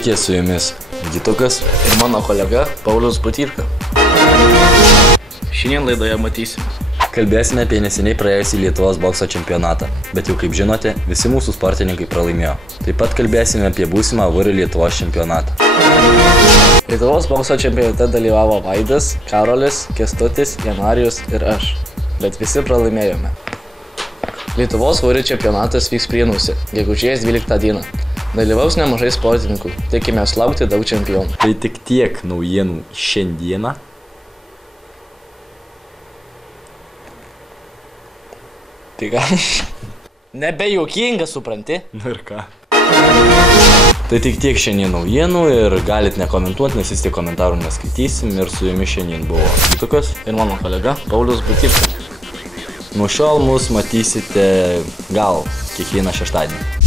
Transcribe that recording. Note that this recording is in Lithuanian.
Sveiki, su jumis Vytukas ir mano kolega Paulius Butyrka. Šiandien laidoje matysime. Kalbėsime apie neseniai praėjusį Lietuvos bokso čempionatą, bet jau kaip žinote, visi mūsų sportininkai pralaimėjo. Taip pat kalbėsime apie būsimą VR Lietuvos čempionatą. Lietuvos bokso čempionate dalyvavo Vaidas, Karolis, Kęstutis, Janarijus ir aš, bet visi pralaimėjome. Lietuvos VR čempionatas vyks Prienuose, gegužės 12 dieną. Dalyvaus nemažai sportininkų, tikime sulaukti daug čempionų. Tai tik tiek naujienų šiandieną. Tai ką? Nebejuokinga, supranti? Nu ir ką? Tai tik tiek šiandien naujienų ir galit nekomentuoti, nes vis tiek komentarų neskaitysim ir su jumis šiandien buvo Vytukas ir mano kolega Paulius Butyrka. Nuo šiol mus matysite gal kiekvieną šeštadienį.